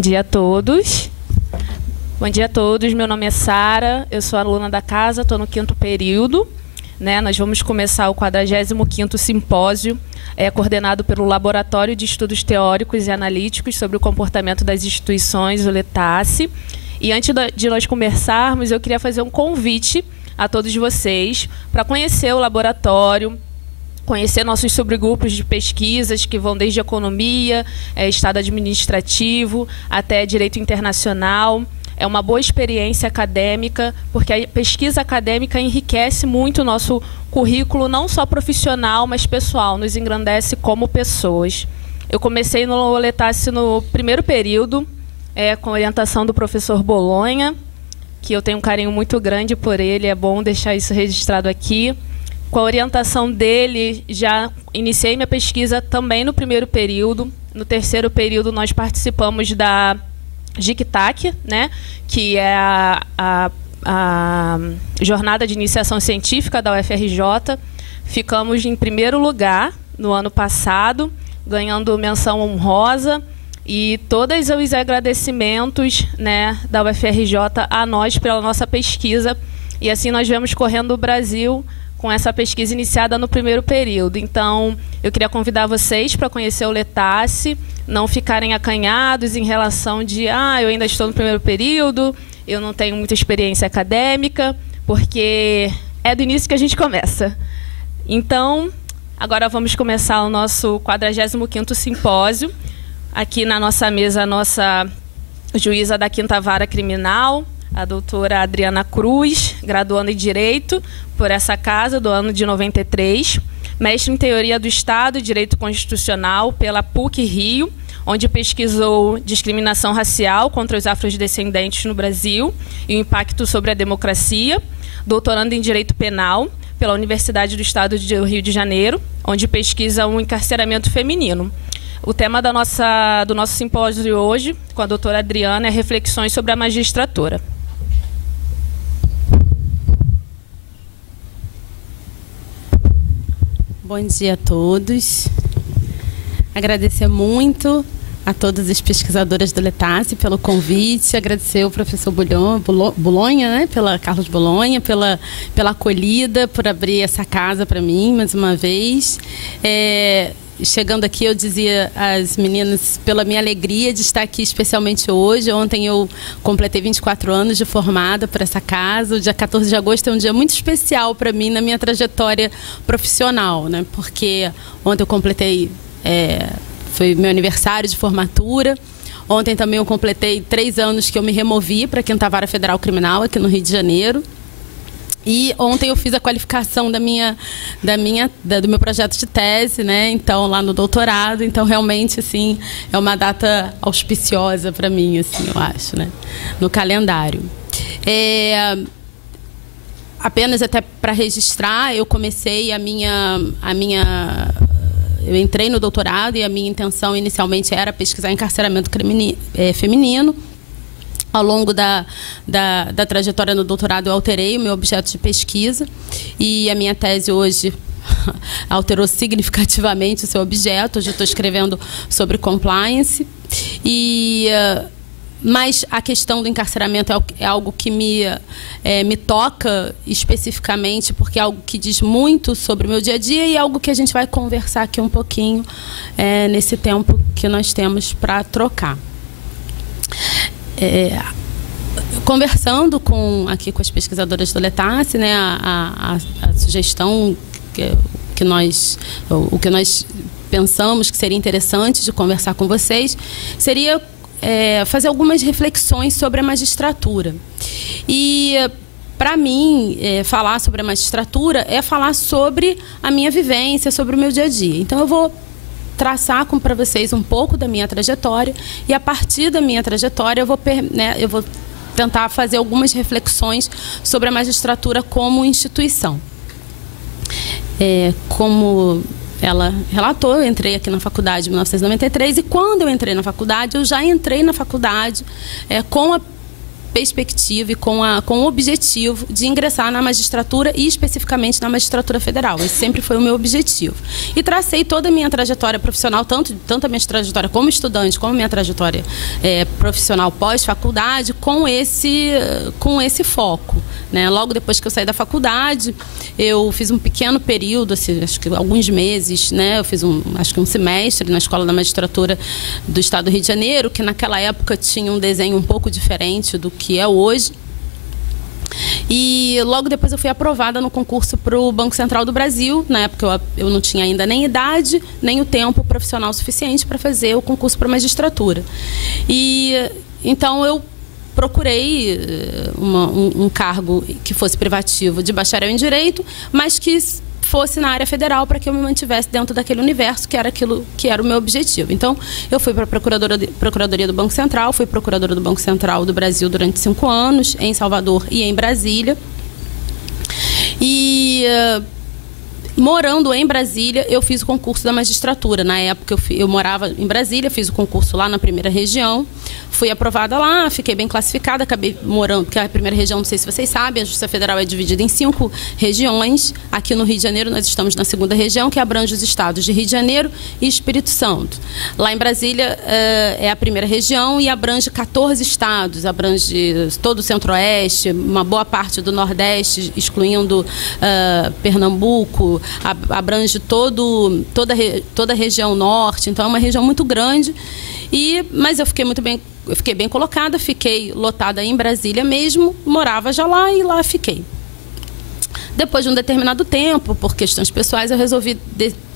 Bom dia a todos. Bom dia a todos. Meu nome é Sara, eu sou aluna da casa, estou no 5º período. Nós vamos começar o 45º simpósio, coordenado pelo Laboratório de Estudos Teóricos e Analíticos sobre o Comportamento das Instituições, o LETACE. E antes de nós começarmos, eu queria fazer um convite a todos vocês para conhecer o laboratório, conhecer nossos subgrupos de pesquisas que vão desde economia, estado administrativo, até direito internacional. É uma boa experiência acadêmica, porque a pesquisa acadêmica enriquece muito o nosso currículo, não só profissional, mas pessoal, nos engrandece como pessoas. Eu comecei no LETACE no 1º período, com orientação do professor Bolonha, que eu tenho um carinho muito grande por ele, é bom deixar isso registrado aqui. Com a orientação dele, já iniciei minha pesquisa também no 1º período. No 3º período, nós participamos da JICTAC, que é a Jornada de Iniciação Científica da UFRJ. Ficamos em 1º lugar no ano passado, ganhando menção honrosa. E todos os agradecimentos da UFRJ a nós pela nossa pesquisa. E assim nós viemos correndo o Brasil com essa pesquisa iniciada no 1º período. Então, eu queria convidar vocês para conhecer o LETACE, não ficarem acanhados em relação de eu ainda estou no 1º período, eu não tenho muita experiência acadêmica, porque é do início que a gente começa. Então, agora vamos começar o nosso 45º simpósio. Aqui na nossa mesa, a nossa juíza da 5ª Vara Criminal, a doutora Adriana Cruz, graduanda em Direito por essa casa do ano de 93, mestre em Teoria do Estado e Direito Constitucional pela PUC Rio, onde pesquisou discriminação racial contra os afrodescendentes no Brasil e o impacto sobre a democracia, doutoranda em Direito Penal pela Universidade do Estado do Rio de Janeiro, onde pesquisa o encarceramento feminino. O tema do nosso simpósio de hoje, com a doutora Adriana, é reflexões sobre a magistratura. Bom dia a todos. Agradecer muito a todas as pesquisadoras do LETACE pelo convite, agradecer ao professor Bolonha, Carlos Bolonha, pela acolhida, por abrir essa casa para mim, mais uma vez. Chegando aqui, eu dizia às meninas pela minha alegria de estar aqui especialmente hoje. Ontem eu completei 24 anos de formada por essa casa. O dia 14 de agosto é um dia muito especial para mim na minha trajetória profissional, porque ontem eu completei, foi meu aniversário de formatura. Ontem também eu completei 3 anos que eu me removi para a 5ª Vara Federal Criminal aqui no Rio de Janeiro. E ontem eu fiz a qualificação do meu projeto de tese, então lá no doutorado. Então realmente assim é uma data auspiciosa para mim, assim, eu acho, no calendário. Apenas até para registrar, eu comecei eu entrei no doutorado e a minha intenção inicialmente era pesquisar encarceramento feminino. Ao longo da trajetória no doutorado, eu alterei o meu objeto de pesquisa e a minha tese hoje alterou significativamente o seu objeto. Hoje eu estou escrevendo sobre compliance. Mas a questão do encarceramento é algo que me toca especificamente, porque é algo que diz muito sobre o meu dia a dia e é algo que a gente vai conversar aqui um pouquinho nesse tempo que nós temos para trocar. Conversando aqui com as pesquisadoras do LETACE, a sugestão o que nós pensamos que seria interessante de conversar com vocês seria fazer algumas reflexões sobre a magistratura. E para mim, falar sobre a magistratura é falar sobre a minha vivência, sobre o meu dia a dia. Então eu vou traçar para vocês um pouco da minha trajetória e, a partir da minha trajetória, eu vou tentar fazer algumas reflexões sobre a magistratura como instituição. Como ela relatou, eu entrei aqui na faculdade em 1993 e, quando eu entrei na faculdade, eu já entrei na faculdade com perspectiva e com o objetivo de ingressar na magistratura e especificamente na magistratura federal. Esse sempre foi o meu objetivo. E tracei toda a minha trajetória profissional, tanto a minha trajetória como estudante, como a minha trajetória profissional pós-faculdade, com esse foco, né? Logo depois que eu saí da faculdade, eu fiz um pequeno período, assim, acho que alguns meses, né? Eu fiz acho que um semestre na Escola da Magistratura do Estado do Rio de Janeiro, que naquela época tinha um desenho um pouco diferente do que é hoje. E logo depois eu fui aprovada no concurso para o Banco Central do Brasil. Na época eu não tinha ainda nem idade, nem o tempo profissional suficiente para fazer o concurso para magistratura. E então eu procurei um cargo que fosse privativo de bacharel em Direito, mas que fosse na área federal para que eu me mantivesse dentro daquele universo, que era aquilo que era o meu objetivo. Então, eu fui para a Procuradoria do Banco Central, fui procuradora do Banco Central do Brasil durante 5 anos, em Salvador e em Brasília. E morando em Brasília, eu fiz o concurso da magistratura. Na época, eu morava em Brasília, fiz o concurso lá na primeira região. Fui aprovada lá, fiquei bem classificada, acabei morando, porque a primeira região, não sei se vocês sabem, a Justiça Federal é dividida em 5 regiões. Aqui no Rio de Janeiro, nós estamos na segunda região, que abrange os estados de Rio de Janeiro e Espírito Santo. Lá em Brasília é a primeira região e abrange 14 estados, abrange todo o Centro-Oeste, uma boa parte do Nordeste, excluindo Pernambuco, abrange toda a região Norte, então é uma região muito grande. Mas eu fiquei bem colocada, fiquei lotada em Brasília mesmo, morava já lá e lá fiquei. Depois de um determinado tempo, por questões pessoais, eu resolvi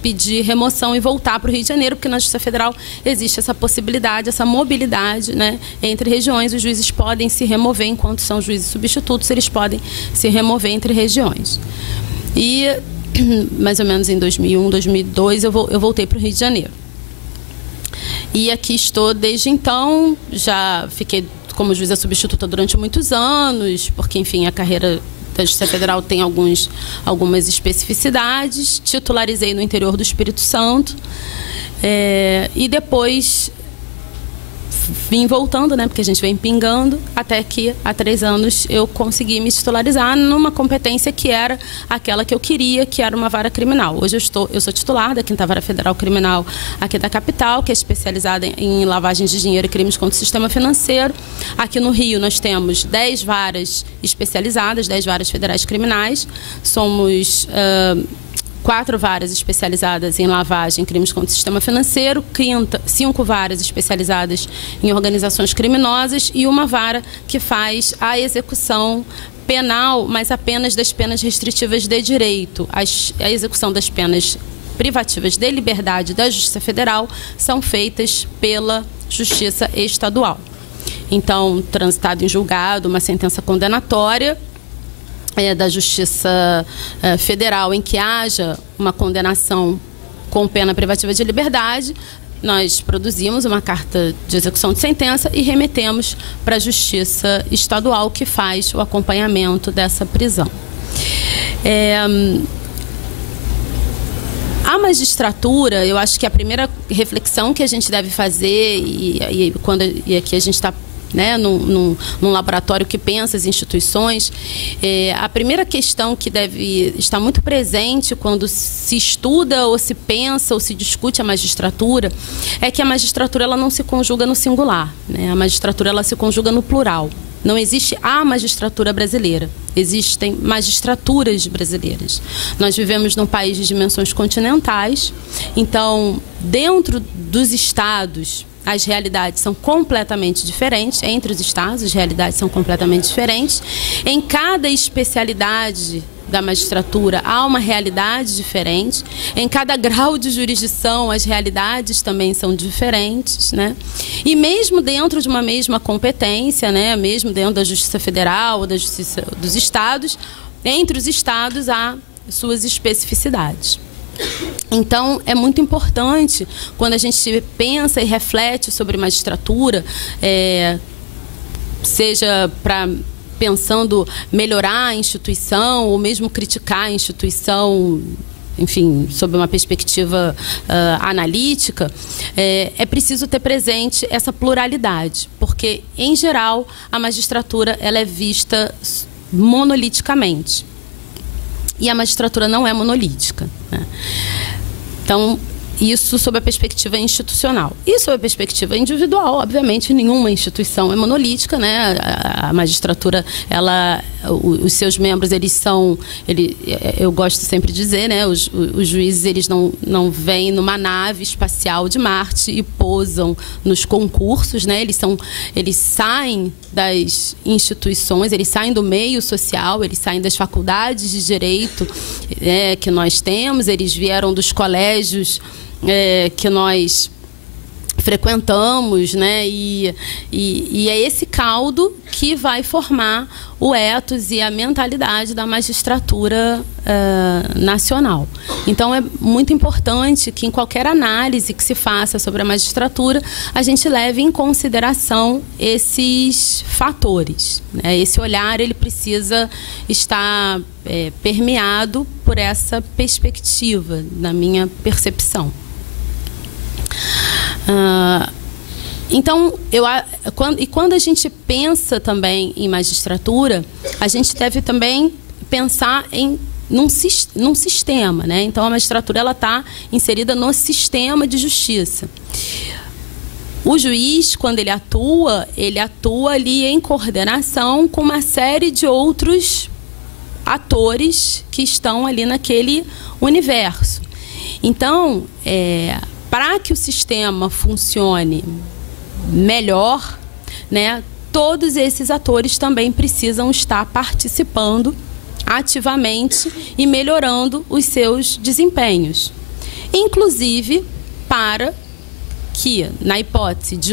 pedir remoção e voltar para o Rio de Janeiro, porque na Justiça Federal existe essa possibilidade, essa mobilidade, né, entre regiões. Os juízes podem se remover, enquanto são juízes substitutos, eles podem se remover entre regiões. E mais ou menos em 2001, 2002, eu voltei para o Rio de Janeiro. E aqui estou desde então, já fiquei como juíza substituta durante muitos anos, porque, enfim, a carreira da Justiça Federal tem algumas especificidades. Titularizei no interior do Espírito Santo e depois vim voltando, né, porque a gente vem pingando, até que há 3 anos eu consegui me titularizar numa competência que era aquela que eu queria, que era uma vara criminal. Hoje eu sou titular da 5ª Vara Federal Criminal aqui da capital, que é especializada em lavagem de dinheiro e crimes contra o sistema financeiro. Aqui no Rio nós temos 10 varas especializadas, 10 varas federais criminais. Somos 4 varas especializadas em lavagem, crimes contra o sistema financeiro, 5 varas especializadas em organizações criminosas e 1 vara que faz a execução penal, mas apenas das penas restritivas de direito. A execução das penas privativas de liberdade da Justiça Federal são feitas pela Justiça Estadual. Então, transitado em julgado, uma sentença condenatória da Justiça Federal em que haja uma condenação com pena privativa de liberdade, nós produzimos uma carta de execução de sentença e remetemos para a Justiça Estadual, que faz o acompanhamento dessa prisão. A magistratura, eu acho que a primeira reflexão que a gente deve fazer, e aqui a gente está, né, num laboratório que pensa as instituições, a primeira questão que deve estar muito presente quando se estuda ou se pensa ou se discute a magistratura é que a magistratura ela não se conjuga no singular, né? A magistratura ela se conjuga no plural. Não existe a magistratura brasileira, existem magistraturas brasileiras. Nós vivemos num país de dimensões continentais, então, dentro dos estados, as realidades são completamente diferentes. Entre os estados, as realidades são completamente diferentes. Em cada especialidade da magistratura há uma realidade diferente. Em cada grau de jurisdição, as realidades também são diferentes, né? E mesmo dentro de uma mesma competência, né, mesmo dentro da Justiça Federal ou da Justiça dos Estados, entre os estados há suas especificidades. Então, é muito importante, quando a gente pensa e reflete sobre magistratura, seja pensando melhorar a instituição ou mesmo criticar a instituição, enfim, sob uma perspectiva analítica, é preciso ter presente essa pluralidade, porque, em geral, a magistratura ela é vista monoliticamente. E a magistratura não é monolítica, né? Então, isso sob a perspectiva institucional. E sob a perspectiva individual, obviamente, nenhuma instituição é monolítica, né? A magistratura, os seus membros, eu gosto sempre de dizer, né? Os juízes, eles não vêm numa nave espacial de Marte e pousam nos concursos, né? Eles saem das instituições, eles saem do meio social, eles saem das faculdades de direito que nós temos, eles vieram dos colégios que nós frequentamos, né? E é esse caldo que vai formar o ethos e a mentalidade da magistratura nacional. Então, é muito importante que, em qualquer análise que se faça sobre a magistratura, a gente leve em consideração esses fatores, né? Esse olhar, ele precisa estar permeado por essa perspectiva, na minha percepção. Então, quando a gente pensa também em magistratura, a gente deve também pensar num sistema, né? Então, a magistratura ela está inserida no sistema de justiça. O juiz, quando ele atua ali em coordenação com uma série de outros atores que estão ali naquele universo. Então, para que o sistema funcione melhor, né, todos esses atores também precisam estar participando ativamente e melhorando os seus desempenhos. Inclusive, para que, na hipótese de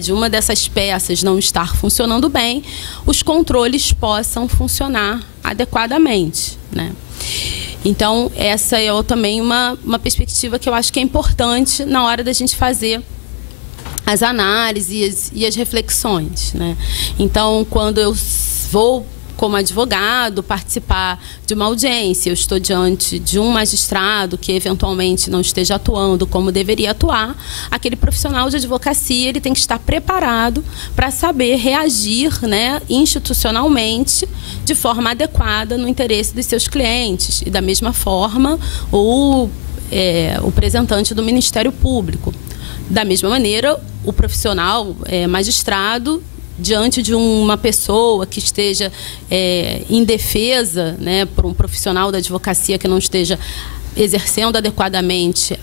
de uma dessas peças não estar funcionando bem, os controles possam funcionar adequadamente, né? Então, essa é também uma perspectiva que eu acho que é importante na hora da gente fazer as análises e as reflexões, né? Então, quando eu vou, como advogado, participar de uma audiência, eu estou diante de um magistrado que eventualmente não esteja atuando como deveria atuar, aquele profissional de advocacia ele tem que estar preparado para saber reagir, né, institucionalmente de forma adequada no interesse dos seus clientes. E da mesma forma, o representante do Ministério Público. Da mesma maneira, o profissional magistrado, diante de uma pessoa que esteja indefesa, né, por um profissional da advocacia que não esteja exercendo adequadamente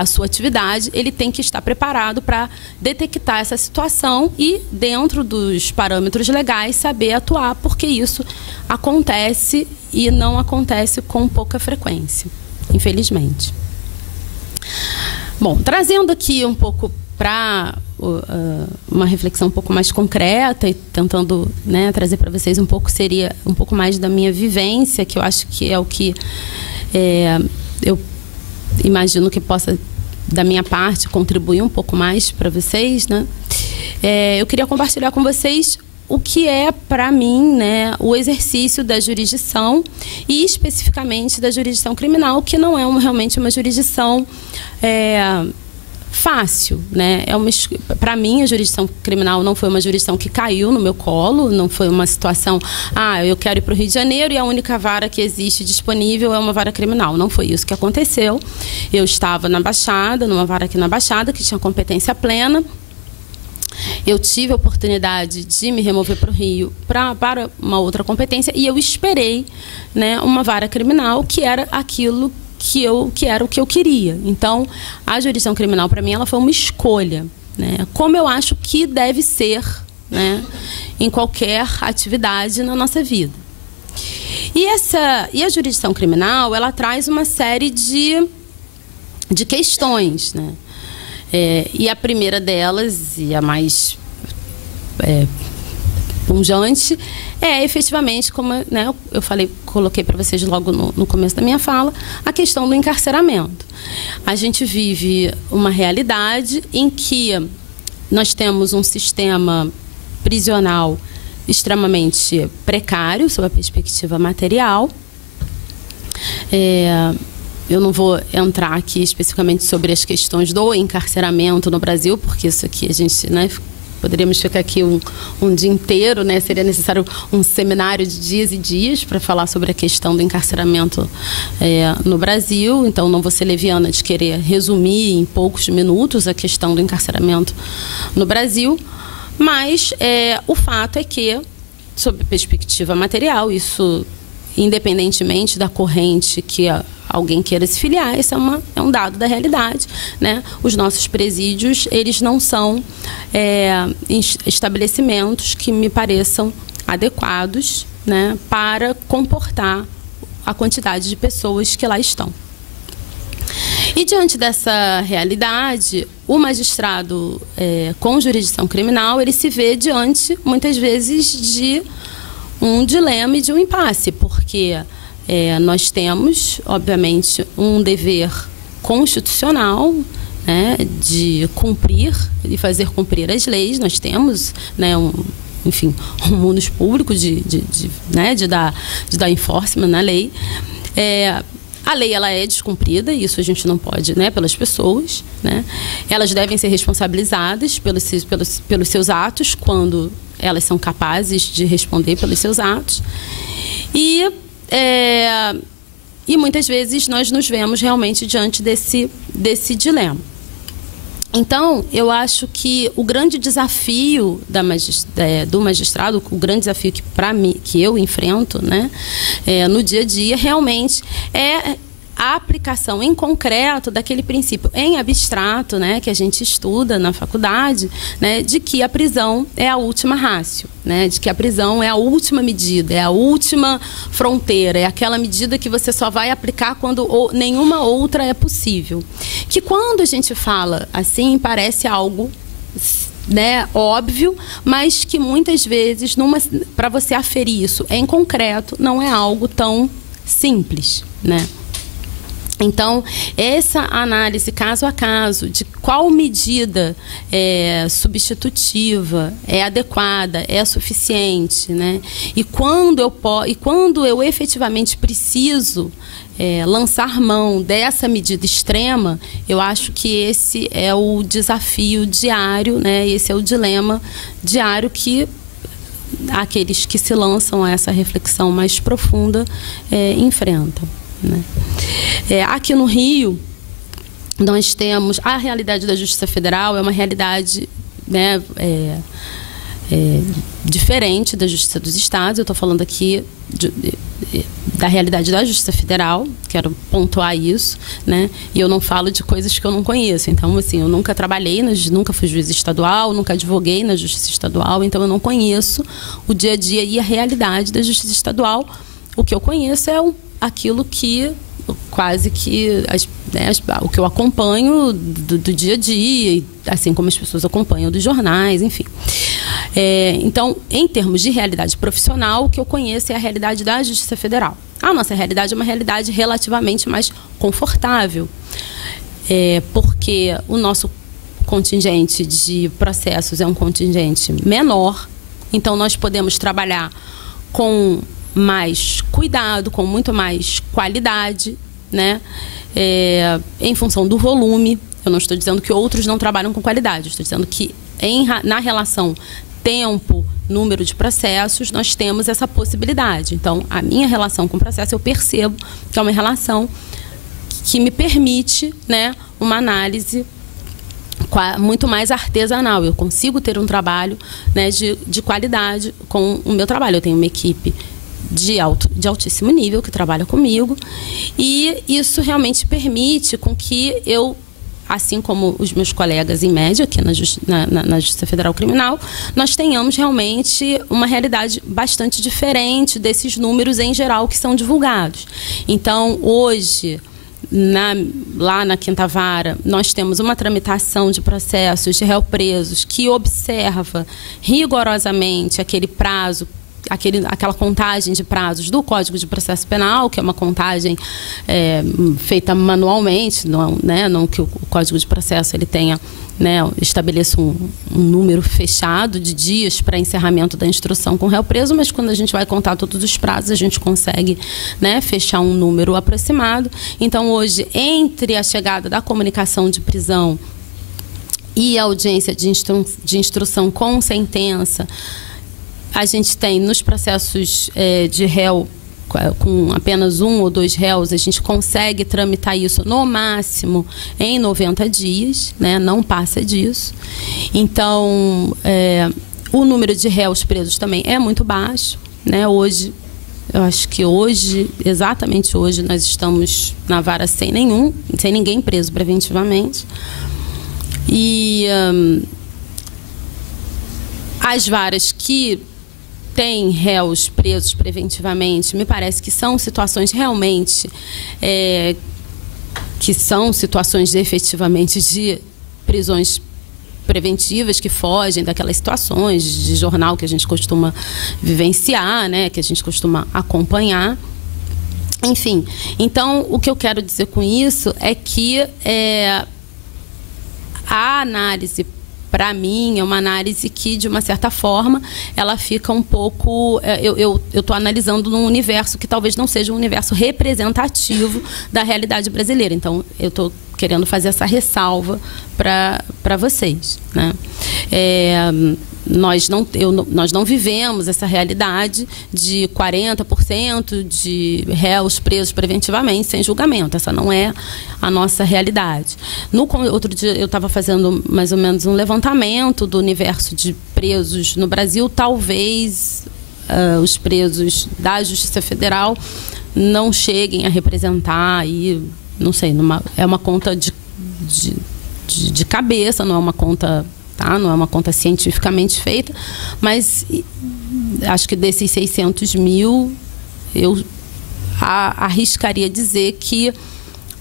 a sua atividade, ele tem que estar preparado para detectar essa situação e, dentro dos parâmetros legais, saber atuar, porque isso acontece e não acontece com pouca frequência, infelizmente. Bom, trazendo aqui um pouco para uma reflexão um pouco mais concreta e tentando, né, trazer para vocês um pouco mais da minha vivência, que eu acho que é o que eu imagino que possa, da minha parte, contribuir um pouco mais para vocês, né? Eu queria compartilhar com vocês o que é, para mim, né, o exercício da jurisdição e, especificamente, da jurisdição criminal, que não é realmente uma jurisdição fácil, né? Para mim, a jurisdição criminal não foi uma jurisdição que caiu no meu colo, não foi uma situação, eu quero ir para o Rio de Janeiro e a única vara que existe disponível é uma vara criminal. Não foi isso que aconteceu. Eu estava na Baixada, numa vara aqui na Baixada, que tinha competência plena. Eu tive a oportunidade de me remover para o Rio para uma outra competência e eu esperei, né, uma vara criminal que era aquilo que era o que eu queria. Então, a jurisdição criminal, para mim, ela foi uma escolha, né? Como eu acho que deve ser, né, em qualquer atividade na nossa vida. E a jurisdição criminal, ela traz uma série de questões, né? E a primeira delas, e a mais pungente, efetivamente, como, né, eu coloquei para vocês logo no começo da minha fala, a questão do encarceramento. A gente vive uma realidade em que nós temos um sistema prisional extremamente precário, sob a perspectiva material. eu não vou entrar aqui especificamente sobre as questões do encarceramento no Brasil, porque isso aqui a gente, né, poderíamos ficar aqui um dia inteiro, né? Seria necessário um seminário de dias e dias para falar sobre a questão do encarceramento no Brasil. Então, não vou ser leviana de querer resumir em poucos minutos a questão do encarceramento no Brasil. Mas o fato é que, sob perspectiva material, isso, independentemente da corrente que alguém queira se filiar, esse é um dado da realidade, né? Os nossos presídios, eles não são estabelecimentos que me pareçam adequados, né, para comportar a quantidade de pessoas que lá estão. E diante dessa realidade, o magistrado com jurisdição criminal, ele se vê diante, muitas vezes, de um dilema e de um impasse, porque nós temos, obviamente, um dever constitucional, né, de cumprir e fazer cumprir as leis. Nós temos, né, enfim, um mundos público né, de dar enforcement na lei. A lei, ela é descumprida, e isso a gente não pode, né, pelas pessoas, né? Elas devem ser responsabilizadas pelos seus atos, quando elas são capazes de responder pelos seus atos. E muitas vezes nós nos vemos realmente diante desse dilema. Então, eu acho que o grande desafio do magistrado, o grande desafio que, para mim, que eu enfrento, né, no dia a dia, realmente é a aplicação em concreto daquele princípio em abstrato, né, que a gente estuda na faculdade, né, de que a prisão é a última ratio, né, de que a prisão é a última medida, é a última fronteira, é aquela medida que você só vai aplicar quando nenhuma outra é possível. Que quando a gente fala assim, parece algo, né, óbvio, mas que muitas vezes, para você aferir isso em concreto, não é algo tão simples, né? Então, essa análise caso a caso de qual medida substitutiva é adequada, é suficiente, né? E quando eu efetivamente preciso lançar mão dessa medida extrema, eu acho que esse é o desafio diário, né? Esse é o dilema diário que aqueles que se lançam a essa reflexão mais profunda enfrentam, né? Aqui no Rio, nós temos a realidade da Justiça Federal, é uma realidade, né, diferente da Justiça dos Estados. Eu estou falando aqui da realidade da Justiça Federal, quero pontuar isso, né? E eu não falo de coisas que eu não conheço. Então, assim, eu nunca trabalhei, nunca fui juiz estadual, nunca advoguei na Justiça Estadual, então eu não conheço o dia a dia e a realidade da Justiça Estadual. O que eu conheço é aquilo que quase que o que eu acompanho do dia a dia, assim como as pessoas acompanham dos jornais, enfim. Então, em termos de realidade profissional, o que eu conheço é a realidade da Justiça Federal. A nossa realidade é uma realidade relativamente mais confortável, porque o nosso contingente de processos é um contingente menor, então nós podemos trabalhar com mais cuidado, com muito mais qualidade, né? Em função do volume. Eu não estou dizendo que outros não trabalham com qualidade, estou dizendo que na relação tempo, número de processos, nós temos essa possibilidade. Então, a minha relação com o processo, eu percebo que é uma relação que me permite, né, uma análise muito mais artesanal. Eu consigo ter um trabalho, né, de qualidade com o meu trabalho. Eu tenho uma equipe de altíssimo nível que trabalha comigo, e isso realmente permite com que eu, assim como os meus colegas em média aqui na Justiça Federal Criminal, nós tenhamos realmente uma realidade bastante diferente desses números em geral que são divulgados. Então, hoje, lá na Quinta Vara, nós temos uma tramitação de processos de réu presos que observa rigorosamente aquele prazo aquela contagem de prazos do Código de Processo Penal, que é uma contagem feita manualmente, não, né, não que o Código de Processo ele tenha, né, estabeleça um número fechado de dias para encerramento da instrução com o réu preso, mas quando a gente vai contar todos os prazos, a gente consegue, né, fechar um número aproximado. Então, hoje, entre a chegada da comunicação de prisão e a audiência de instrução com sentença, a gente tem nos processos de réu, com apenas 1 ou 2 réus, a gente consegue tramitar isso no máximo em 90 dias, né? Não passa disso. Então, o número de réus presos também é muito baixo, né? Hoje, eu acho que hoje, exatamente hoje, nós estamos na vara sem ninguém preso preventivamente. E as varas que têm réus presos preventivamente, me parece que são situações realmente que são situações efetivamente de prisões preventivas que fogem daquelas situações de jornal que a gente costuma vivenciar, né, que a gente costuma acompanhar. Enfim, então o que eu quero dizer com isso é que a análise, para mim, é uma análise que, de uma certa forma, ela fica um pouco... Eu estou analisando num universo que talvez não seja um universo representativo da realidade brasileira. Então, eu estou querendo fazer essa ressalva para vocês, né? Nós não vivemos essa realidade de 40% de réus presos preventivamente sem julgamento. Essa não é a nossa realidade. Outro dia eu estava fazendo mais ou menos um levantamento do universo de presos no Brasil. Talvez os presos da Justiça Federal não cheguem a representar, e não sei, é uma conta de cabeça, não é uma conta... Não é uma conta cientificamente feita, mas acho que desses 600 mil, eu arriscaria dizer que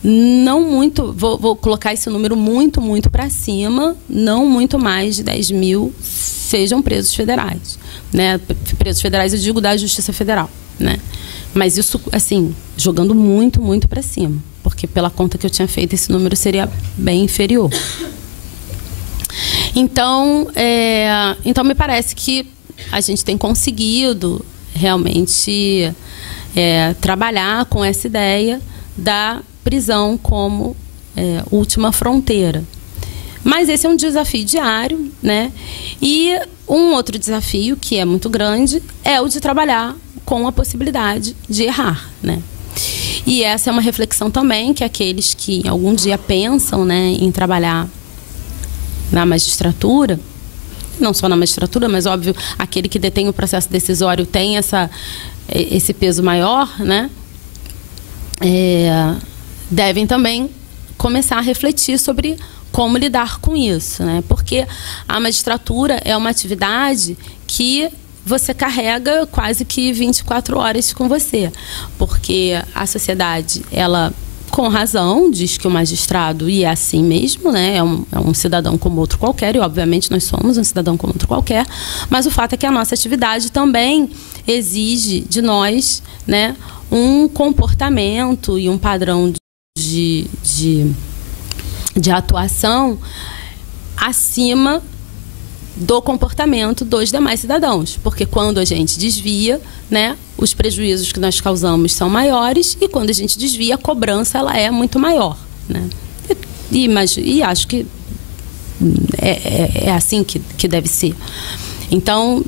não muito, vou colocar esse número muito, muito para cima, não muito mais de 10 mil sejam presos federais, né? Presos federais, eu digo da Justiça Federal, né? Mas isso, assim, jogando muito, muito para cima, porque pela conta que eu tinha feito, esse número seria bem inferior. Então, me parece que a gente tem conseguido realmente trabalhar com essa ideia da prisão como última fronteira. Mas esse é um desafio diário, né? E um outro desafio, que é muito grande, é o de trabalhar com a possibilidade de errar, né? E essa é uma reflexão também que aqueles que algum dia pensam, né, em trabalhar na magistratura, não só na magistratura, mas, óbvio, aquele que detém o processo decisório tem esse peso maior, né? Devem também começar a refletir sobre como lidar com isso, né? Porque a magistratura é uma atividade que você carrega quase que 24 horas com você, porque a sociedade, ela... com razão, diz que o magistrado, e é assim mesmo, né? É um cidadão como outro qualquer, e obviamente nós somos um cidadão como outro qualquer, mas o fato é que a nossa atividade também exige de nós, né, um comportamento e um padrão de atuação acima do comportamento dos demais cidadãos, porque quando a gente desvia, né, os prejuízos que nós causamos são maiores, e quando a gente desvia, a cobrança ela é muito maior, né? E acho que é assim que deve ser. Então,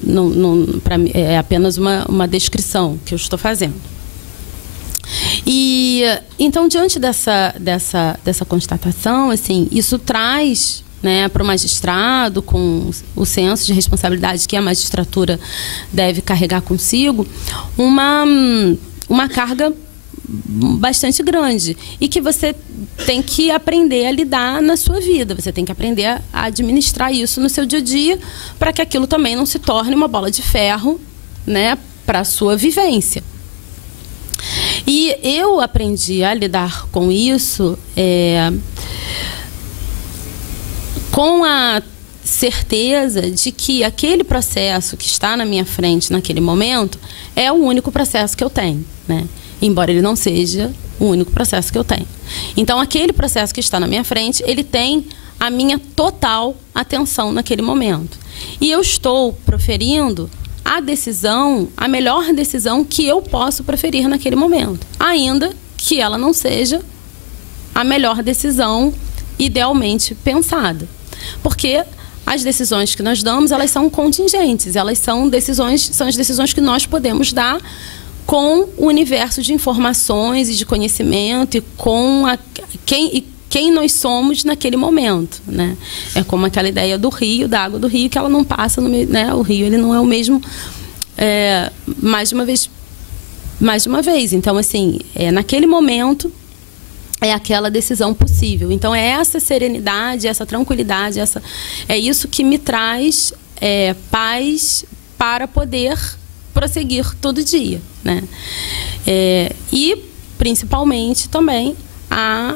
para mim, é apenas uma descrição que eu estou fazendo. E então, diante dessa constatação, assim, isso traz, né, para o magistrado, com o senso de responsabilidade que a magistratura deve carregar consigo, uma carga bastante grande, e que você tem que aprender a lidar na sua vida, você tem que aprender a administrar isso no seu dia a dia, para que aquilo também não se torne uma bola de ferro, né, para a sua vivência. E eu aprendi a lidar com isso com a certeza de que aquele processo que está na minha frente naquele momento é o único processo que eu tenho, né? Embora ele não seja o único processo que eu tenho. Então, aquele processo que está na minha frente, ele tem a minha total atenção naquele momento. E eu estou proferindo a decisão, a melhor decisão que eu posso proferir naquele momento, ainda que ela não seja a melhor decisão idealmente pensada. Porque as decisões que nós damos, elas são contingentes, elas são as decisões que nós podemos dar com o universo de informações e de conhecimento e com quem nós somos naquele momento, né? É como aquela ideia do rio, da água do rio, que ela não passa no meio, né? O rio, ele não é o mesmo mais de uma vez. Então, assim, naquele momento é aquela decisão possível. Então, é essa serenidade, essa tranquilidade, é isso que me traz paz para poder prosseguir todo dia, né? E, principalmente, também a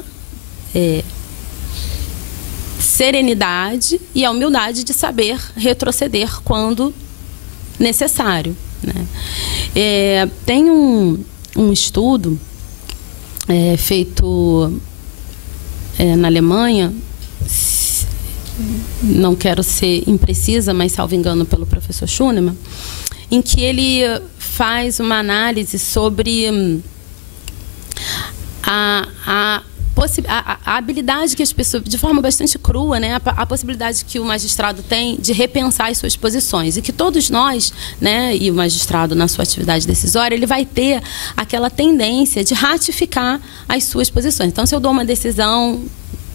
serenidade e a humildade de saber retroceder quando necessário, né? Tem um estudo feito na Alemanha, não quero ser imprecisa, mas salvo engano pelo professor Schunemann, em que ele faz uma análise sobre a habilidade que as pessoas, de forma bastante crua, né, a possibilidade que o magistrado tem de repensar as suas posições, e que todos nós, né, e o magistrado na sua atividade decisória, ele vai ter aquela tendência de ratificar as suas posições. Então, se eu dou uma decisão,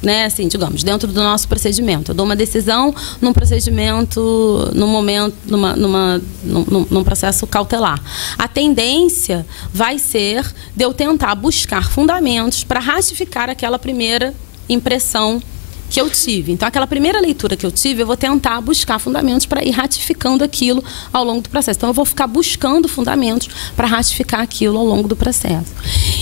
né, assim, digamos, dentro do nosso procedimento, eu dou uma decisão num procedimento, num processo cautelar. A tendência vai ser de eu tentar buscar fundamentos para ratificar aquela primeira impressão que eu tive. Então, aquela primeira leitura que eu tive, eu vou tentar buscar fundamentos para ir ratificando aquilo ao longo do processo. Então, eu vou ficar buscando fundamentos para ratificar aquilo ao longo do processo.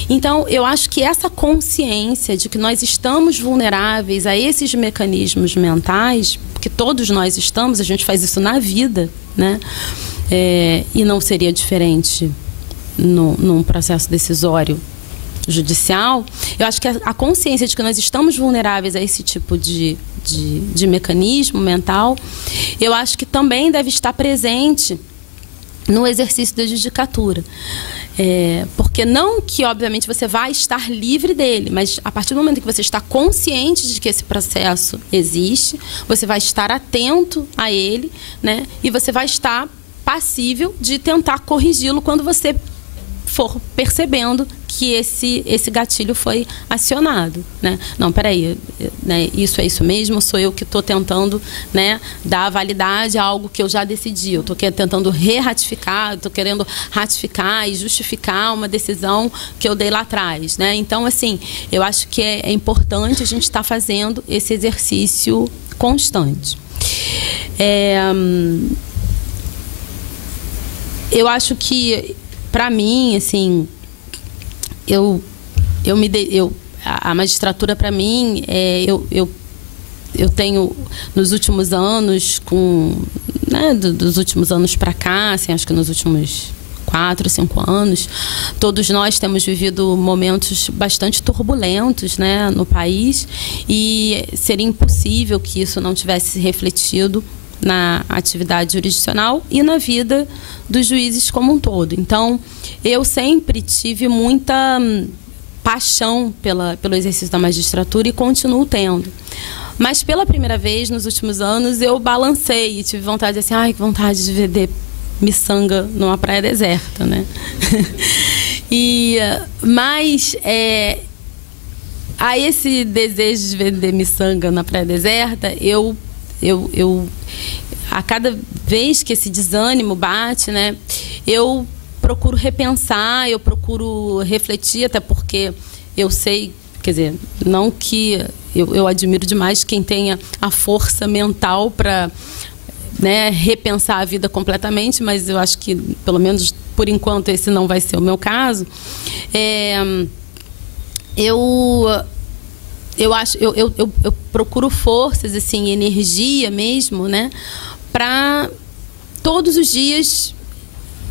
Então, eu acho que essa consciência de que nós estamos vulneráveis a esses mecanismos mentais, porque todos nós estamos, a gente faz isso na vida, né? E não seria diferente num processo decisório judicial. Eu acho que a consciência de que nós estamos vulneráveis a esse tipo de mecanismo mental, eu acho que também deve estar presente no exercício da judicatura. Porque não que, obviamente, você vai estar livre dele, mas a partir do momento que você está consciente de que esse processo existe, você vai estar atento a ele, né? E você vai estar passível de tentar corrigi-lo quando você for percebendo que esse gatilho foi acionado, né? Não, peraí, né? Isso é isso mesmo? Sou eu que estou tentando, né, dar validade a algo que eu já decidi? Eu estou tentando re-ratificar, estou querendo ratificar e justificar uma decisão que eu dei lá atrás, né? Então, assim, eu acho que é importante a gente estar fazendo esse exercício constante. Eu acho que, para mim, assim, a magistratura, para mim, eu tenho, nos últimos anos, né, dos últimos anos para cá, assim, acho que nos últimos 4, 5 anos, todos nós temos vivido momentos bastante turbulentos, né, no país, e seria impossível que isso não tivesse se refletido na atividade jurisdicional e na vida dos juízes como um todo. Então, eu sempre tive muita paixão pelo exercício da magistratura e continuo tendo. Mas, pela primeira vez, nos últimos anos, eu balancei e tive vontade, assim, que vontade de vender miçanga numa praia deserta, né? Mas a esse desejo de vender miçanga na praia deserta, a cada vez que esse desânimo bate, né, eu procuro repensar, eu procuro refletir, até porque eu sei, quer dizer, não que eu admiro demais quem tenha a força mental para, né, repensar a vida completamente, mas eu acho que, pelo menos por enquanto, esse não vai ser o meu caso. eu procuro forças, assim, energia mesmo, né, para todos os dias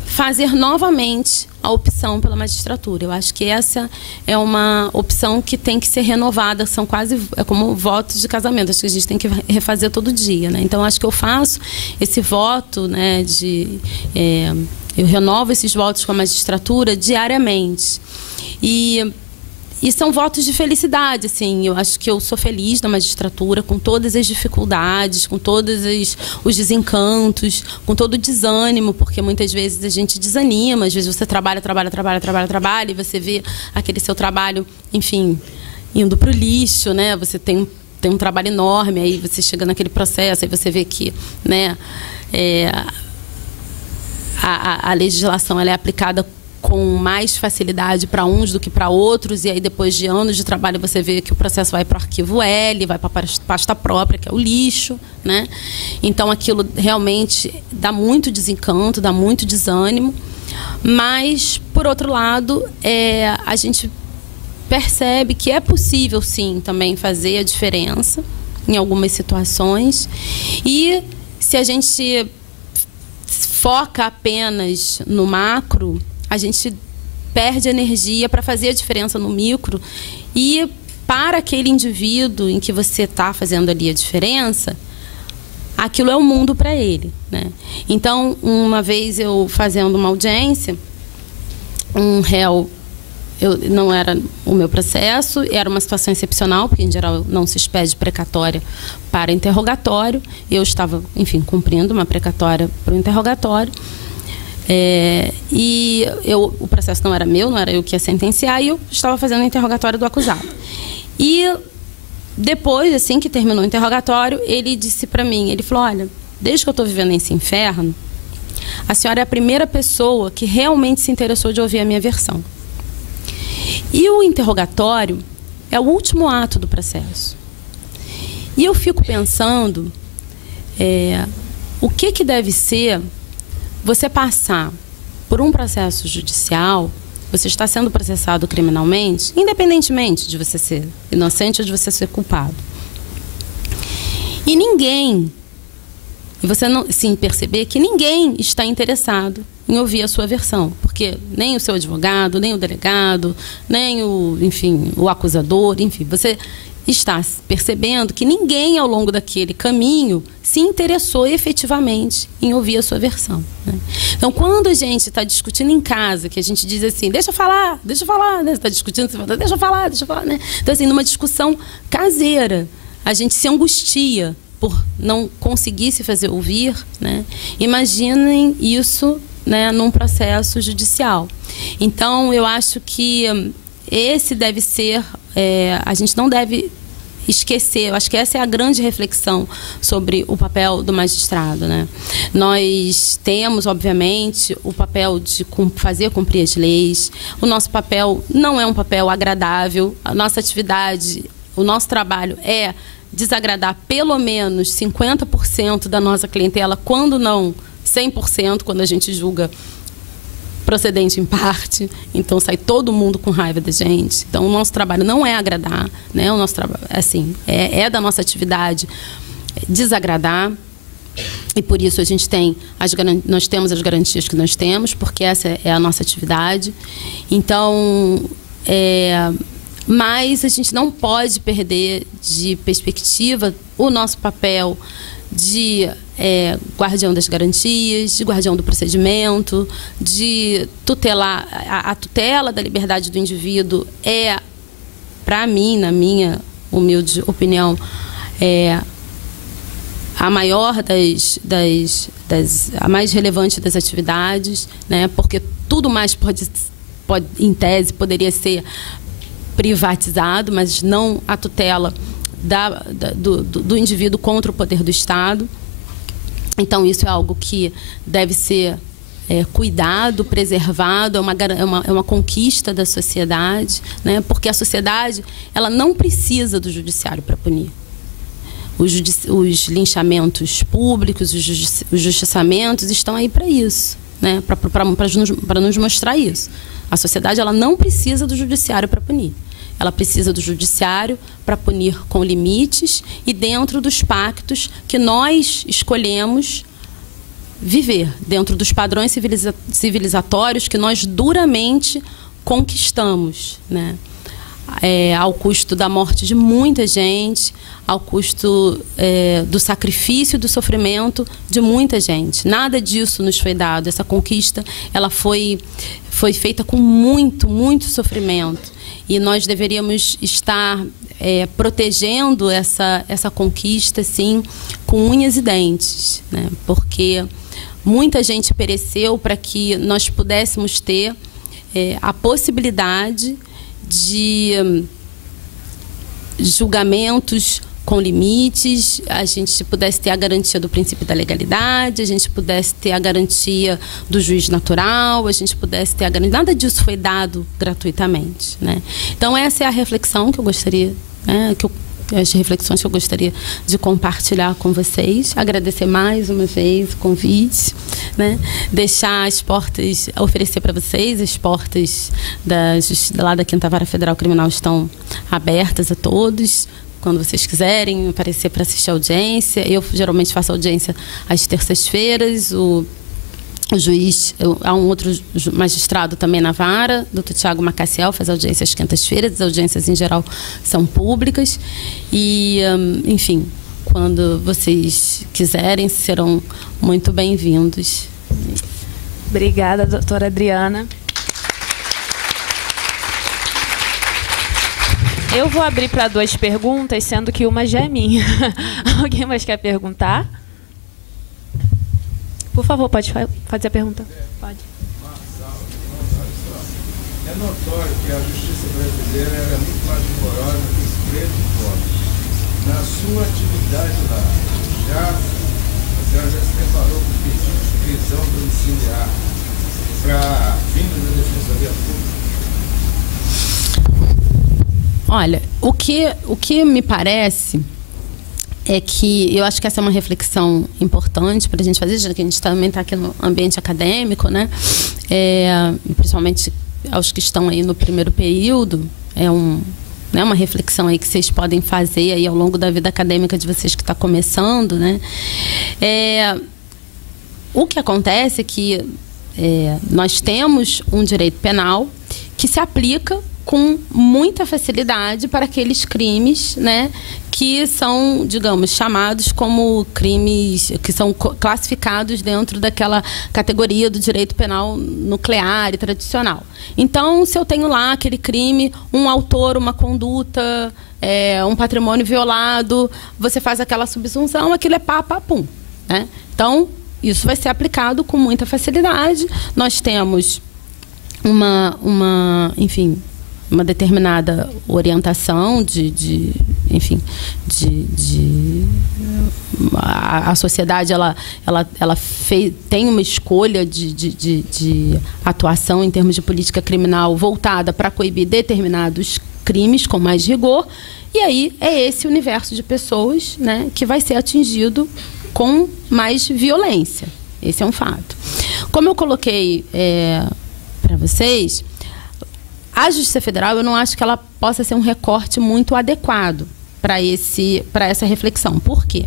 fazer novamente a opção pela magistratura. Eu acho que essa é uma opção que tem que ser renovada, são quase como votos de casamento, acho que a gente tem que refazer todo dia, né? Então, acho que eu faço esse voto, né, eu renovo esses votos com a magistratura diariamente. E são votos de felicidade, assim. Eu acho que eu sou feliz na magistratura, com todas as dificuldades, com todos os desencantos, com todo o desânimo, porque muitas vezes a gente desanima, às vezes você trabalha, e você vê aquele seu trabalho, enfim, indo para o lixo, né? Você tem um trabalho enorme, aí você chega naquele processo, aí você vê que, né, a legislação ela é aplicada com mais facilidade para uns do que para outros, e aí depois de anos de trabalho você vê que o processo vai para o arquivo L, vai para a pasta própria, que é o lixo, né? Então aquilo realmente dá muito desencanto, dá muito desânimo, mas, por outro lado, a gente percebe que é possível, sim, também fazer a diferença em algumas situações, e se a gente foca apenas no macro, a gente perde energia para fazer a diferença no micro, e para aquele indivíduo em que você está fazendo ali a diferença, aquilo é o mundo para ele, né? Então, uma vez eu fazendo uma audiência, um réu, não era o meu processo, era uma situação excepcional, porque em geral não se expede precatória para interrogatório. Eu estava, enfim, cumprindo uma precatória para o interrogatório. O processo não era meu, não era eu que ia sentenciar, e eu estava fazendo o interrogatório do acusado. E depois, assim que terminou o interrogatório, ele disse para mim, ele falou: olha, desde que eu estou vivendo nesse inferno, a senhora é a primeira pessoa que realmente se interessou de ouvir a minha versão. E o interrogatório é o último ato do processo. E eu fico pensando o que deve ser você passar por um processo judicial, você está sendo processado criminalmente, independentemente de você ser inocente ou de você ser culpado. E você não sim perceber que ninguém está interessado em ouvir a sua versão, porque nem o seu advogado, nem o delegado, nem o acusador, enfim, você está percebendo que ninguém ao longo daquele caminho se interessou efetivamente em ouvir a sua versão, né? Então, quando a gente está discutindo em casa, que a gente diz assim, deixa eu falar, né? Você está discutindo, você fala, deixa eu falar, né? Então, assim, numa discussão caseira, a gente se angustia por não conseguir se fazer ouvir, né? Imaginem isso, né, num processo judicial. Então, eu acho que esse deve ser, a gente não deve esquecer, eu acho que essa é a grande reflexão sobre o papel do magistrado, né? Nós temos, obviamente, o papel de fazer cumprir as leis. O nosso papel não é um papel agradável. A nossa atividade, o nosso trabalho é desagradar pelo menos 50% da nossa clientela, quando não 100%, quando a gente julga procedente em parte. Então sai todo mundo com raiva da gente. Então o nosso trabalho não é agradar, né? O nosso trabalho, assim, é da nossa atividade desagradar, e por isso a gente tem nós temos as garantias que nós temos, porque essa é a nossa atividade. Então, mas a gente não pode perder de perspectiva o nosso papel de guardião das garantias, de guardião do procedimento, de tutelar. A tutela da liberdade do indivíduo para mim, na minha humilde opinião, a maior a mais relevante das atividades, né? Porque tudo mais pode, em tese, poderia ser privatizado, mas não a tutela do indivíduo contra o poder do Estado. Então, isso é algo que deve ser cuidado, preservado, é uma conquista da sociedade, né? Porque a sociedade ela não precisa do judiciário para punir. Os linchamentos públicos, os justiçamentos estão aí para isso, né? Para nos mostrar isso. A sociedade ela não precisa do judiciário para punir. ela precisa do judiciário para punir com limites e dentro dos pactos que nós escolhemos viver, dentro dos padrões civilizatórios que nós duramente conquistamos, né? Ao custo da morte de muita gente, ao custo do sacrifício e do sofrimento de muita gente. Nada disso nos foi dado. Essa conquista, ela foi feita com muito, muito sofrimento. E nós deveríamos estar protegendo essa conquista, sim, com unhas e dentes, né? Porque muita gente pereceu para que nós pudéssemos ter a possibilidade de julgamentos com limites, a gente pudesse ter a garantia do princípio da legalidade, a gente pudesse ter a garantia do juiz natural, a gente pudesse ter a garantia... Nada disso foi dado gratuitamente, né? Então, essa é a reflexão que eu gostaria, né, as reflexões que eu gostaria de compartilhar com vocês. Agradecer mais uma vez o convite, né? Deixar as portas, oferecer para vocês, as portas lá da 5ª Vara Federal Criminal estão abertas a todos. Quando vocês quiserem aparecer para assistir a audiência. Eu geralmente faço audiência às terças-feiras. O juiz, há um outro magistrado também na vara, doutor Tiago Macaciel, faz audiência às quintas-feiras. As audiências, em geral, são públicas. E, enfim, quando vocês quiserem, serão muito bem-vindos. Obrigada, doutora Adriana. Eu vou abrir para 2 perguntas, sendo que uma já é minha. Alguém mais quer perguntar? Por favor, pode fazer a pergunta. Pode. É notório que a justiça brasileira é muito mais rigorosa que os presos pobres. Na sua atividade lá, a senhora já se deparou com pedido de prisão domiciliar para fins da defensoria pública? Olha, o que me parece é que eu acho que essa é uma reflexão importante para a gente fazer, já que a gente também está aqui no ambiente acadêmico, né? Principalmente aos que estão aí no primeiro período, né, uma reflexão aí que vocês podem fazer aí ao longo da vida acadêmica de vocês que está começando, né? O que acontece é que nós temos um direito penal que se aplica com muita facilidade para aqueles crimes, né, que são, digamos, chamados como crimes que são classificados dentro daquela categoria do direito penal nuclear e tradicional. Então, se eu tenho lá aquele crime, um autor, uma conduta, um patrimônio violado, você faz aquela subsunção, aquilo é pá, pá, pum, né? Então, isso vai ser aplicado com muita facilidade. Nós temos enfim, uma determinada orientação a sociedade tem uma escolha de atuação em termos de política criminal voltada para coibir determinados crimes com mais rigor, e aí é esse universo de pessoas, né, que vai ser atingido com mais violência. Esse é um fato. Como eu coloquei para vocês, a Justiça Federal, eu não acho que ela possa ser um recorte muito adequado para essa reflexão. Por quê?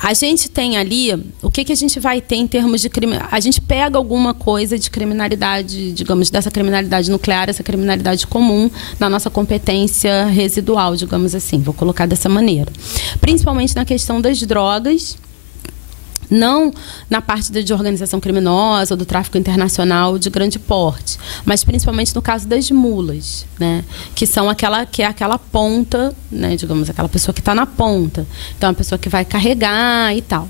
A gente tem ali, o que a gente vai ter em termos de crime? A gente pega alguma coisa de criminalidade, digamos, dessa criminalidade nuclear, essa criminalidade comum, na nossa competência residual, digamos assim, vou colocar dessa maneira. Principalmente na questão das drogas, não na parte de organização criminosa ou do tráfico internacional de grande porte, mas principalmente no caso das mulas, né? Que é aquela ponta, né? Digamos, aquela pessoa que está na ponta. Então, a pessoa que vai carregar e tal.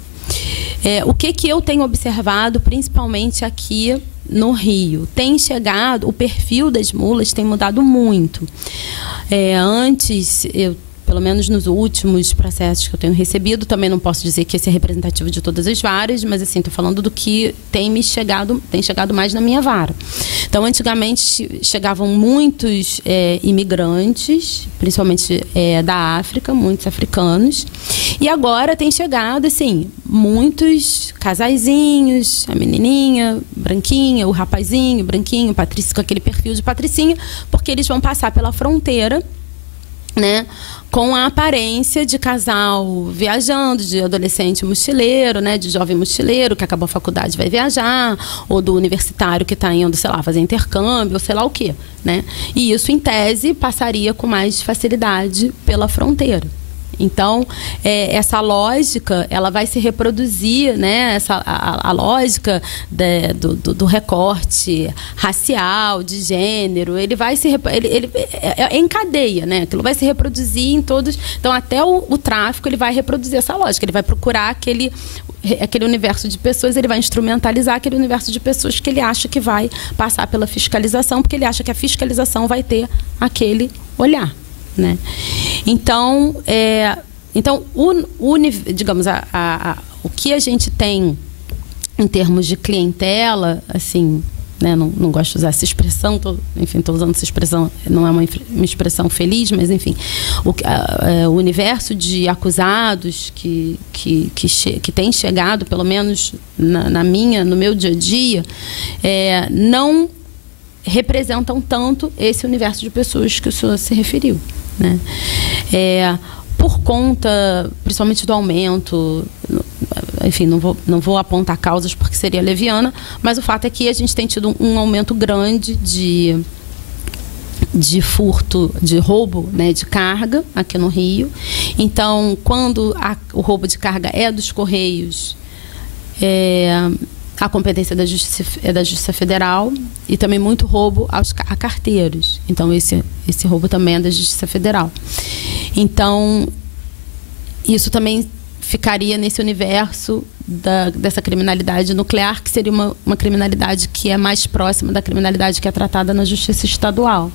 O que eu tenho observado, principalmente aqui no Rio? Tem chegado, o perfil das mulas tem mudado muito. Antes, pelo menos nos últimos processos que eu tenho recebido, também não posso dizer que esse é representativo de todas as varas, mas assim, estou falando do que tem chegado mais na minha vara. Então, antigamente chegavam muitos imigrantes, principalmente da África, muitos africanos, e agora tem chegado assim, muitos casaizinhos, a menininha branquinha, o rapazinho branquinho, Patrícia, com aquele perfil de patricinha, porque eles vão passar pela fronteira, né, com a aparência de casal viajando, de adolescente mochileiro, né, de jovem mochileiro que acabou a faculdade e vai viajar, ou do universitário que está indo, sei lá, fazer intercâmbio, ou sei lá o quê, né? E isso, em tese, passaria com mais facilidade pela fronteira. Então, essa lógica, ela vai se reproduzir, né? A lógica do recorte racial, de gênero, ele vai se em cadeia, né? Aquilo vai se reproduzir em todos. Então, até o tráfico, ele vai reproduzir essa lógica. Ele vai procurar aquele universo de pessoas, ele vai instrumentalizar aquele universo de pessoas que ele acha que vai passar pela fiscalização, porque ele acha que a fiscalização vai ter aquele olhar, né? Então, digamos, o que a gente tem em termos de clientela, assim, né, não gosto de usar essa expressão, estou usando essa expressão, não é uma expressão feliz, mas enfim, o universo de acusados que tem chegado, pelo menos no meu dia a dia, não representam tanto esse universo de pessoas que o senhor se referiu, né? Por conta, principalmente do aumento, enfim, não vou apontar causas porque seria leviana, mas o fato é que a gente tem tido um aumento grande de furto, de roubo, né, de carga aqui no Rio. Então, quando o roubo de carga é dos Correios, a competência é da Justiça Federal, e também muito roubo a carteiros. Então, esse roubo também é da Justiça Federal. Então, isso também ficaria nesse universo dessa criminalidade nuclear, que seria uma criminalidade que é mais próxima da criminalidade que é tratada na Justiça Estadual.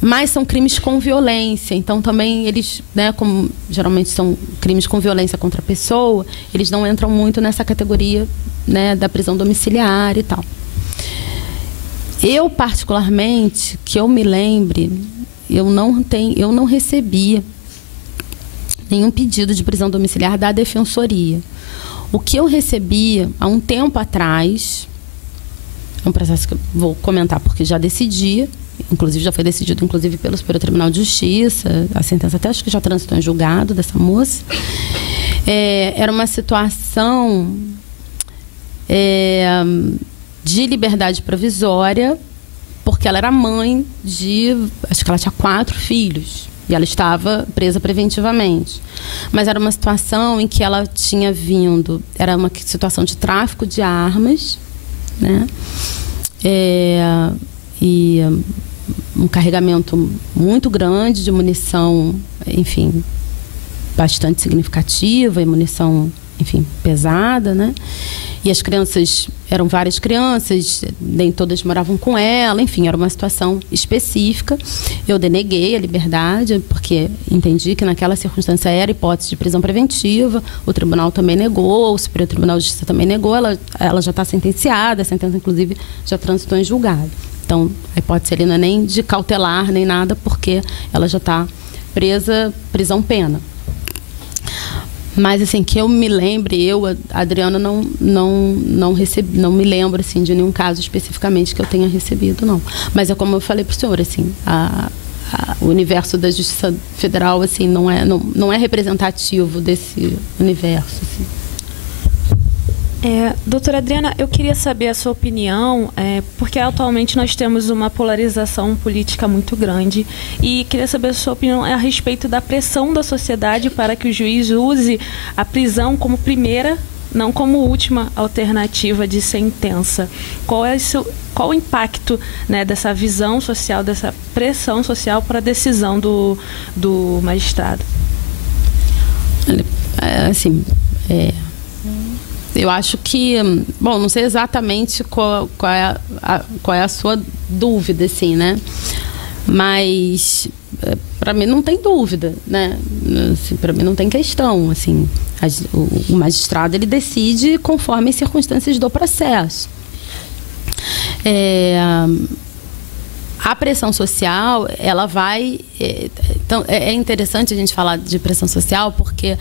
Mas são crimes com violência, então também eles, né, como geralmente são crimes com violência contra a pessoa, eles não entram muito nessa categoria, né, da prisão domiciliar e tal. Eu, particularmente, que eu me lembre, eu não recebi nenhum pedido de prisão domiciliar da Defensoria. O que eu recebi há um tempo atrás, é um processo que eu vou comentar porque já decidi, inclusive já foi decidido pelo Superior Tribunal de Justiça, a sentença até acho que já transitou em julgado dessa moça. Era uma situação de liberdade provisória, porque ela era mãe acho que ela tinha 4 filhos, e ela estava presa preventivamente. Mas era uma situação em que ela tinha vindo, era uma situação de tráfico de armas, né? E um carregamento muito grande de munição, enfim, bastante significativa, e munição, enfim, pesada, né? E as crianças, eram várias crianças, nem todas moravam com ela, enfim, era uma situação específica. Eu deneguei a liberdade, porque entendi que naquela circunstância era hipótese de prisão preventiva, o tribunal também negou, o Superior Tribunal de Justiça também negou, ela já está sentenciada, a sentença, inclusive, já transitou em julgado. Então, a hipótese ali não é nem de cautelar, nem nada, porque ela já está presa, prisão-pena. Mas, assim, que eu me lembre, a Adriana, não recebi, não me lembro, assim, de nenhum caso especificamente que eu tenha recebido, não. Mas é como eu falei para o senhor, assim, o universo da Justiça Federal, assim, não é representativo desse universo, assim. Doutora Adriana, eu queria saber a sua opinião, porque atualmente nós temos uma polarização política muito grande, e queria saber a sua opinião a respeito da pressão da sociedade para que o juiz use a prisão como primeira, não como última alternativa de sentença. Qual o impacto, né, dessa visão social, dessa pressão social para a decisão do magistrado? Eu acho que, bom, não sei exatamente qual é a sua dúvida, assim, né? Mas para mim não tem dúvida, né? Assim, para mim não tem questão, assim, o magistrado ele decide conforme as circunstâncias do processo. A pressão social, ela vai... Então, é interessante a gente falar de pressão social porque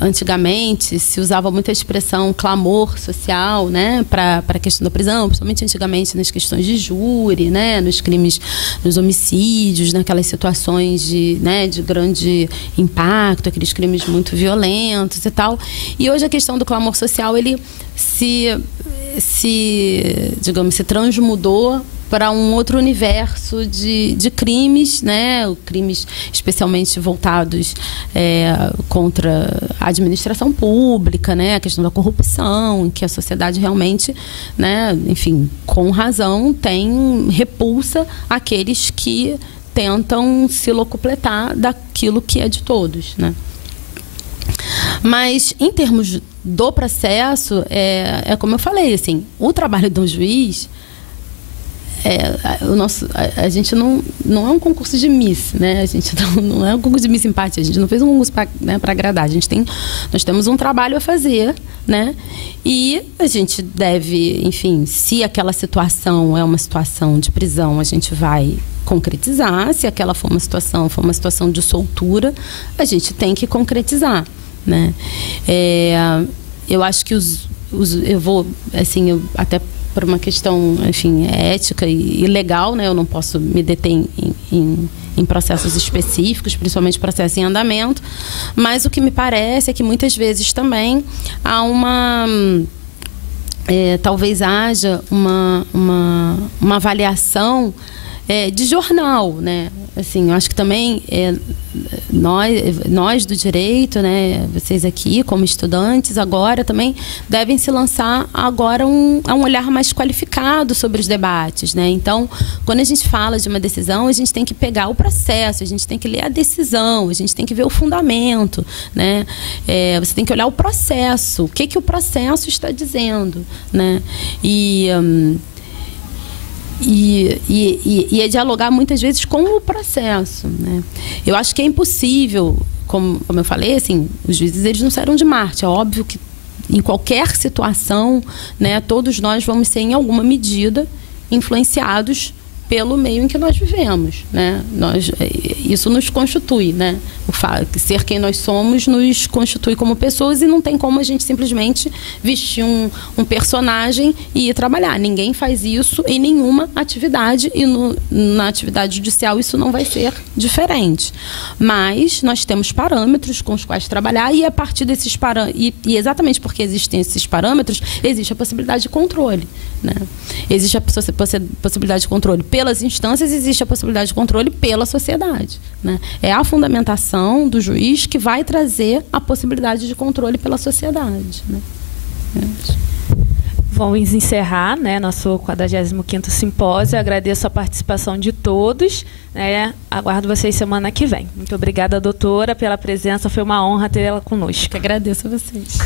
antigamente se usava muito a expressão clamor social, né, para a questão da prisão, principalmente antigamente nas questões de júri, né, nos crimes, nos homicídios, naquelas situações de grande impacto, aqueles crimes muito violentos e tal. E hoje a questão do clamor social, ele digamos, se transmudou para um outro universo de crimes, né? Crimes especialmente voltados contra a administração pública, né? A questão da corrupção, que a sociedade realmente, né? Enfim, com razão, tem repulsa àqueles que tentam se locupletar daquilo que é de todos, né? Mas, em termos do processo, como eu falei, assim, o trabalho do juiz... a gente não é um concurso de Miss, né? A gente não é um concurso de Miss Simpatia, a gente não fez um concurso para agradar. Nós temos um trabalho a fazer, né? E a gente deve, enfim, se aquela situação é uma situação de prisão, a gente vai concretizar. Se aquela for uma situação de soltura, a gente tem que concretizar, né? Eu acho que eu vou, assim, até por uma questão, enfim, ética e legal, né? Eu não posso me deter em processos específicos, principalmente processos em andamento, mas o que me parece é que muitas vezes também há talvez haja uma avaliação de jornal, né? Assim, eu acho que também nós do direito, né, vocês aqui como estudantes agora também devem se lançar agora a um olhar mais qualificado sobre os debates, né? Então, quando a gente fala de uma decisão, a gente tem que pegar o processo, a gente tem que ler a decisão, a gente tem que ver o fundamento, né? Você tem que olhar o processo, o que o processo está dizendo, né? E é dialogar muitas vezes com o processo, né? Eu acho que é impossível, como eu falei, assim, os juízes eles não saíram de Marte. É óbvio que em qualquer situação, né, todos nós vamos ser em alguma medida influenciados pelo meio em que nós vivemos, né? Isso nos constitui, né? Ser quem nós somos nos constitui como pessoas e não tem como a gente simplesmente vestir um personagem e ir trabalhar. Ninguém faz isso em nenhuma atividade e na atividade judicial isso não vai ser diferente. Mas nós temos parâmetros com os quais trabalhar e a partir desses parâmetros, e exatamente porque existem esses parâmetros, existe a possibilidade de controle, né? Existe a possibilidade de controle pelas instâncias, existe a possibilidade de controle pela sociedade, né? É a fundamentação do juiz que vai trazer a possibilidade de controle pela sociedade, né? Vamos encerrar, né, nosso 45º simpósio. Agradeço a participação de todos, né? Aguardo vocês semana que vem. Muito obrigada, doutora, pela presença. Foi uma honra tê-la conosco. Eu agradeço a vocês.